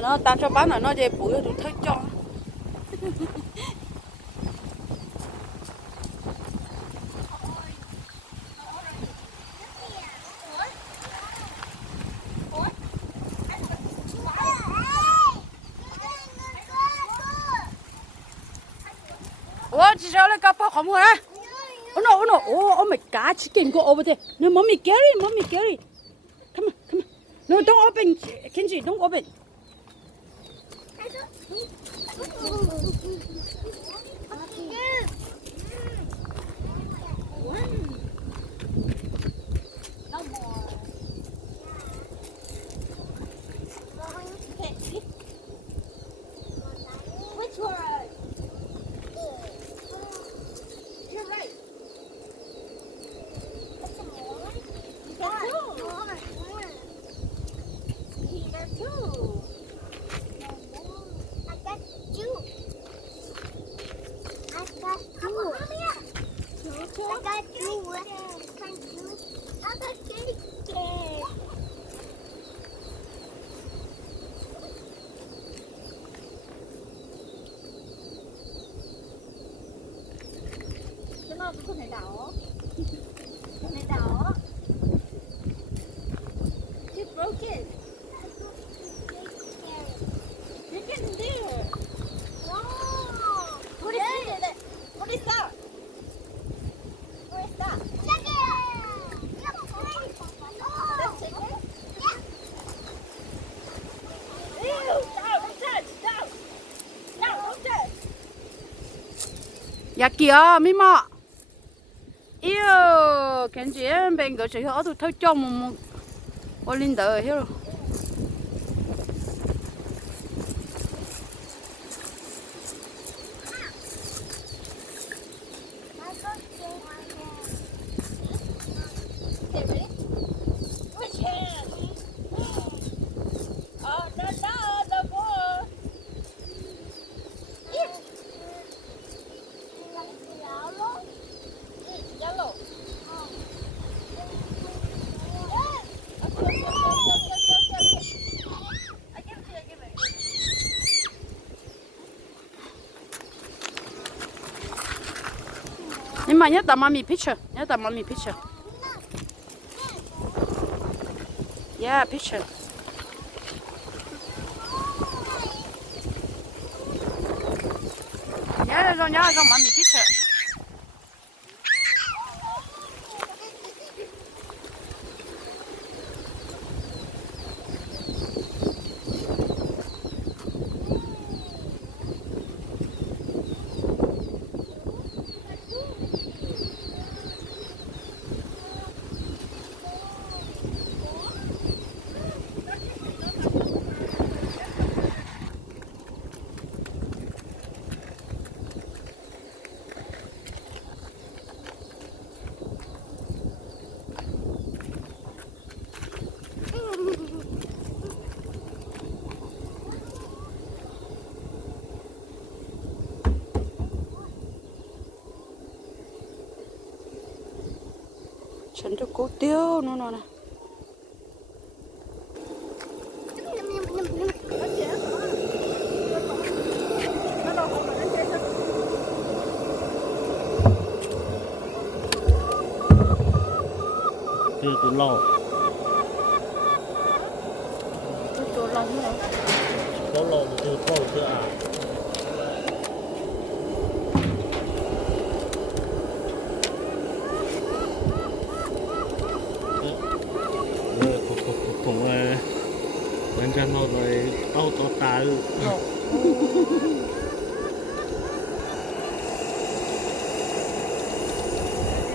nó ta cho bán là nó về bụi rồi thấy cho ủa chị sao lại cặp bao không hả? Oh no, oh my God, chicken go over there. No, mommy, Gary. Come on. No, don't open, Kenji, don't open. No more. Which one? You're right. You got two. He got two. I got two. I got two. I got two. Cái nó không thể đảo. Không thể đảo. You broke it. You're getting there. No. What is it? What is that? What is that? That's chicken? Ew, no, don't touch. No, don't touch. Dạ kìa, mi mọ. Yêu, Kenji em bên cái gì ở tôi thấy cho một lên đời hiểu. Okay, ready? Which hand? Oh, no, the ball. Yellow. Okay. I give it. Nhưng mà nhớ tầm mommy picture. Yeah, picture. Nhớ cho mommy picture. Chân cho cô tiêu nó nè. Từ từ lò. Tôi lòng nữa. Có lò từ to từ à. Cũng là bên chân nó rồi tao to ta.